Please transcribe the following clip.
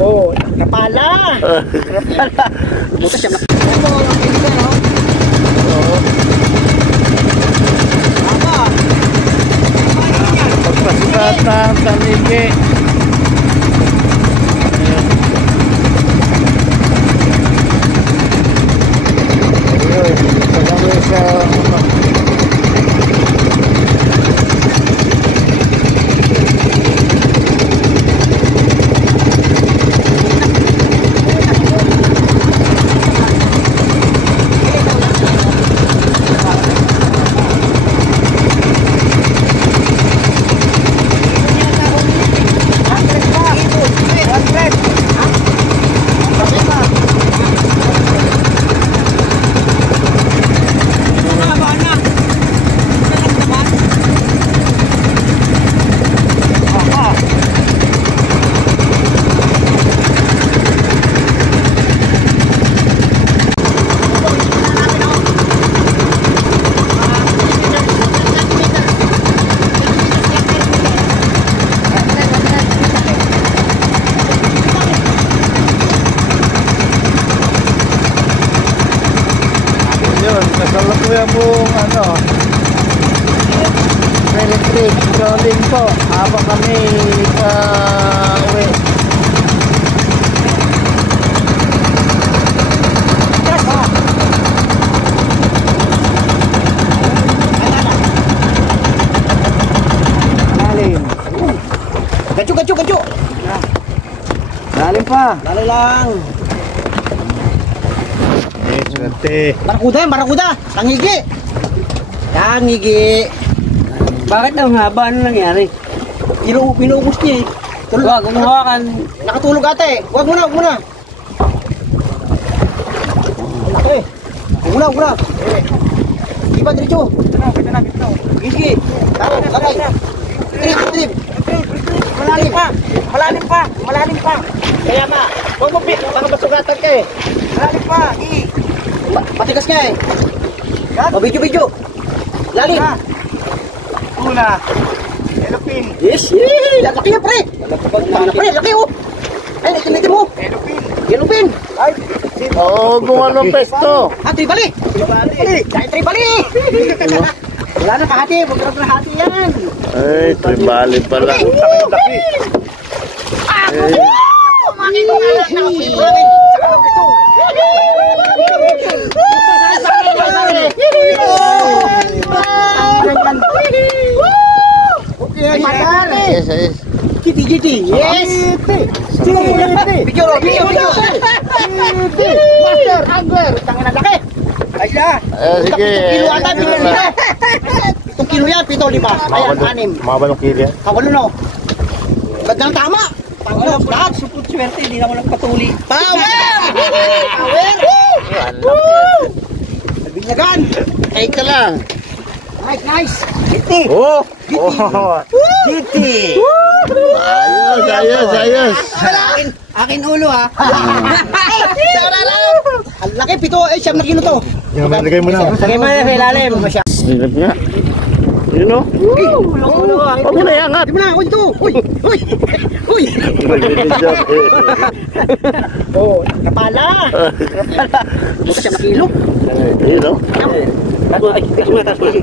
Oh, napala. Bukas siya pagpasukatan tanigi. Kasalukuyan pong electric rolling po habang kami sa uwi. Lalim. Gacho. Lalim pa. Lalo lang. Swerte. Barakuda. Tangigi. Bakit daw haba? Ano nangyari? Pinuubos niya eh. Wag, umuhawakan. Nakatulog ate. Wag muna. Okay. Wag muna. Iba diretso. Gigi. Lagay. Trip. Malalim pa. Kaya ma, huwag mo baka masugatan ka eh. Malalim pa. Matigas nga eh. O, video. Lalim. Una. Elopin. Yes. Laki yan pre. Laki oh. Ay, natin mo. Elopin. Ay. Kung anong pesto. Tribali. Wala na kahati. Huwag na hati yan. Ay, tribali pala. Maki ko nga lang. Yes. GT. Yes. Video. Master angler. Tangin na laki. Ay na. Sige. Kilo ata. 7 kilo yan. 7, 5. Ayan, 6. Mga balong kilo yan? Kawalo no. Gandang tama. Panglos lahat. Supot swerte, hindi na ako nagpatuli. Power! Binyagan. Ay ka lang. Nice. Oh. GT. Ayos. Akin ulo ha. Sara lang. Ang laki, 7 na kilo to. Lagay mo na. Lagay mo na sa ilalim. Silip nga. Yun o. Huwag mo na iangat. Di mo na, ito. Uy. Oh, napala. Bukas siya makilo. Yun o. Taas mo.